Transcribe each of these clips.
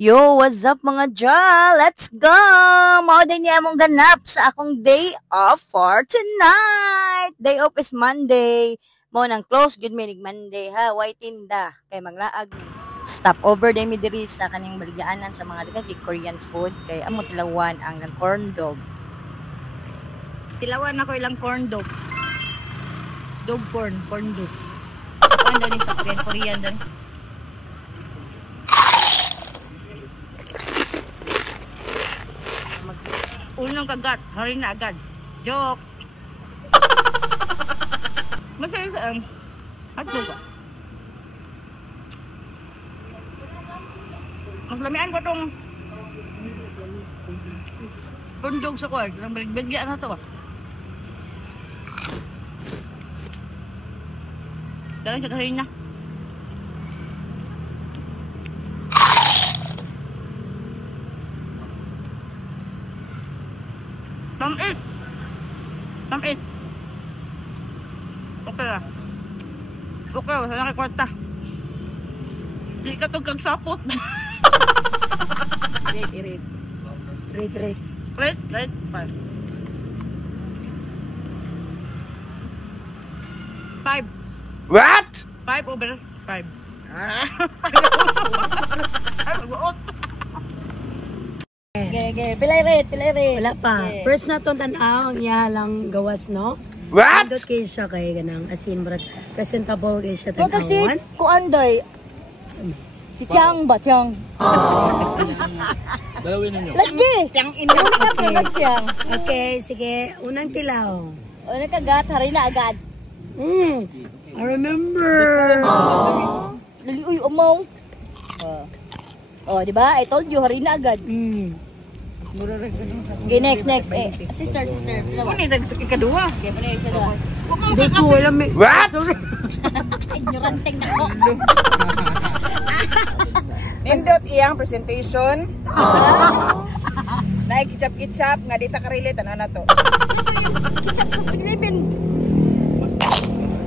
Yo, what's up mga dya? Let's go! Mao din niya mong ganap sa akong day off for tonight. Day off is Monday. Mo nang close good meaning Monday ha. Why tinda? Kay maglaag ni. Stop over day mi diri sa kaning baligyaanan sa mga dagag Korean food kay amo tilawan ang corn dog. Tilawan ako ilang corn dog. Dog corn dog. Ano ni sa Korean doon? Unang kagat, hari na agad. Joke. Masaya sa hotdog ba? Mas lamian ko tong tundog sa kuwan. Nang baligyan na to ba? Dalan siya hari na. Tamis. Okay lah. Okay, wala na kwarta. Hindi ka itong kagsapot. Rate. 5. What? 5 over 5. Okay. Pilay rate. Wala pa. Okay. First na itong tanaw, ang lang gawas, no? What? Andot kayo siya kay ganang asin, brad. Presentable kayo siya Huwag kasi tanawan. kuanday. Si Tiang ba? Tiang. Dalawin ninyo. Lagi! Tiang ina. Tiang. Okay, sige. Unang tilaw. O nakagat, hari na agad. I remember. Dali, uy, umaw. Oh, di ba? I told you, hari na agad. Okay, next. Sister. Dalawa. Kung sa ikadua. Okay, muna yung dalawa. Hindi ko alam eh. What? Ignoranteng na ako. Nindot iyang presentation. Naik kicap nga di ta karelate ana to. Ketchup sa Philippine.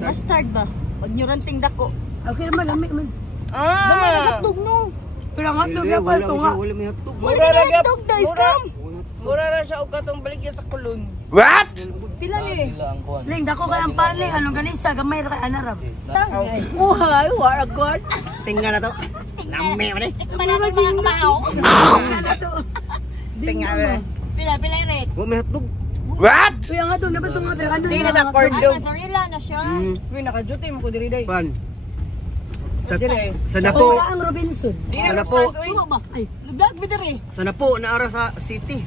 Mustard ba? Ignoranteng dako. Okay naman, lami man. Dama na hotdog no. Pero ang hotdog na pa ito nga. Wala na hotdog, guys, come. Mura ra siya og katong baligya sa kulon. What? Pila ni? Ling, dako ka ang paling. Anong ganisa? Gamay ra kay anarab. Tangay. Uhay, waragon. Tingnan na to. Lami man eh. Tikman natin mga kamao. Tingnan na to. Tingnan. Pila yung rate. May hotdog. What? Kuya nga to, dapat itong nga. Ano Di yun? na sa corn Ay, dog. masarila na siya. Uy naka-duty mo ko diri day. Pan. Ako Sa Napo. wala ang Robinson. Sa Napo. Sumo ba? Ay, ludag bidari. Sa Napo naara sa city.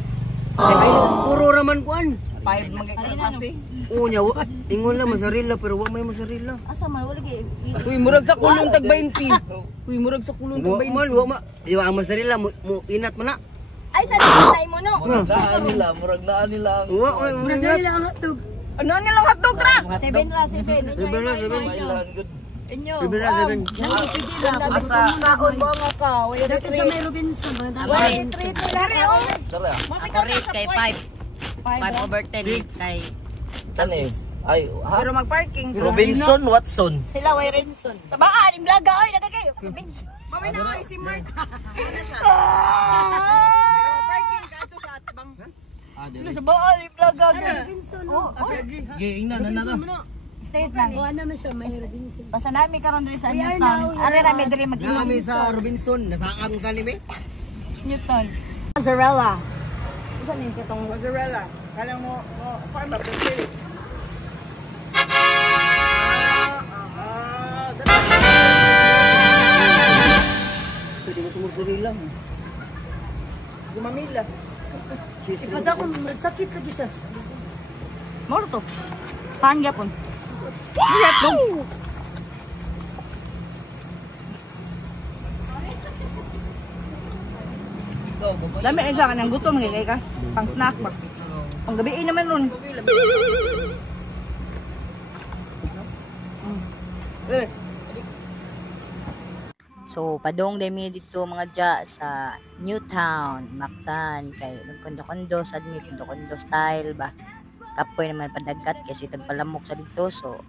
Ay puro raman kuan. 5 magkakasasi. Unya ingon lang masarila pero wa may masarila. Asa man wala kay. Uy murag sa kulon tag 20. Uy murag sa kulon tag Wa 20. man wa ma. Iwa ang masarila mo inat man na. Ay, sa disay mo no. Murag naan nila. Wa Murag na nila ang hotdog. Ano nilang hotdog ra? 7 ra. Inyo. Asa kaon mo nga ka. Wala na Dapat sa may Robinson. Wala yung treat nila rin, oh. Ako rate kay 5. 5 over 10 kay Ay, Pero mag-parking. Robinson Watson. sila way Renson. Sa baka, yung blaga, oy, nagkakayo. Robinson. Mami na ay si Mark. Ano siya? Pero parking ka to sa atbang. Sa baka, yung blaga. Robinson. Oh, state lang. O ano man siya, may Robinson. Basta namin karon diri sa We are Newton. now, Are namin diri mag-inom. Nami sa Robinson nasaang kanimi. Newton. Mozzarella. Isa ni katong mozzarella. Kala mo farm ba pwede. Pwede mo tumusarila. Gumamila. Cheese. Ipada ko, sakit lagi siya. Moro to. Paan gyapon. Lami ay sa kanang gutom ngay ka. Pang snack ba? Pang gabi naman ron. So, padong demi dito mga dya sa Newtown, Mactan, kay nagkondo-kondo, sa admit, kondo-kondo style ba. Kapoy naman padagat kasi tagpalamok sa dito. So,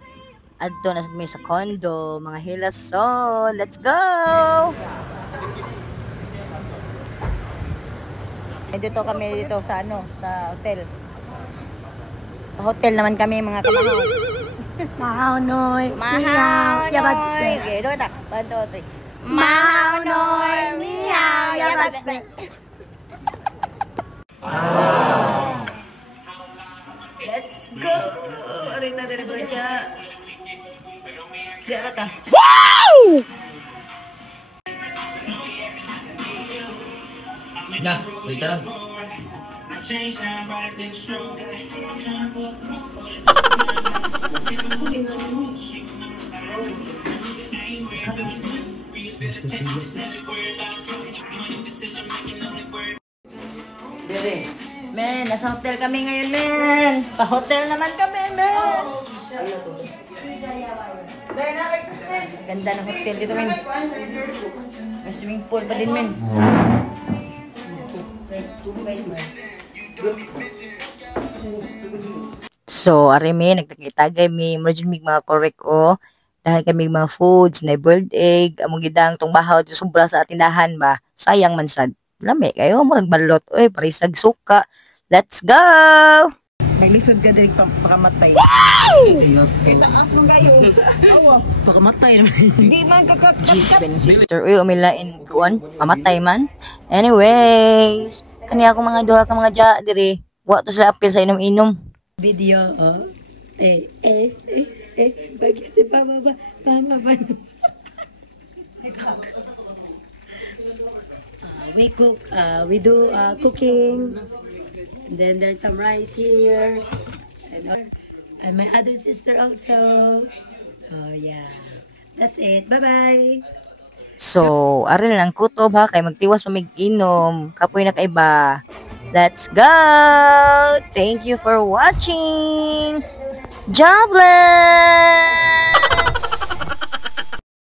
adto na sa condo, mga hilas. So, let's go! Dito kami dito sa sa hotel. Sa hotel naman kami mga kamahaw. Mahaw noy. Mahaw Yabat. noy. Okay, doon ta. 1, 2, 3. Mahaw noy. Mihaw. Yabat. Let's go. Arita dari baca. Di arata. Na, dito lang. Men, nasa hotel kami ngayon, men. Pa-hotel naman kami, men. Ganda ng hotel dito, men. May swimming pool pa din, men. So, ari men, nagtakitagay mi, imagine mi mga korek o. Dahil kami mga foods, na boiled egg, among gidang tong bahaw, sobra sa tindahan ba. Sayang man sad. Lami kayo mo nagbalot. Oy, parisag suka. Let's go! Naglisod ka direct pakamatay. Itaas mong gayo. Awa. Pakamatay naman. Di man kakat. Jeez, ben sister. Uy, umilain kuan. Pamatay man. Anyways, kaniya ko mga duha ka mga ja dire. Wa to sila apil sa inom-inom. Video, oh. Bagay pababa. We cook, we do cooking, and then there's some rice here, and my other sister also. Oh yeah, that's it. Bye bye. So, ari na lang kutob ha kay magtiwas mamig-inom. Kapoy na kaiba. Let's go! Thank you for watching. Jobless!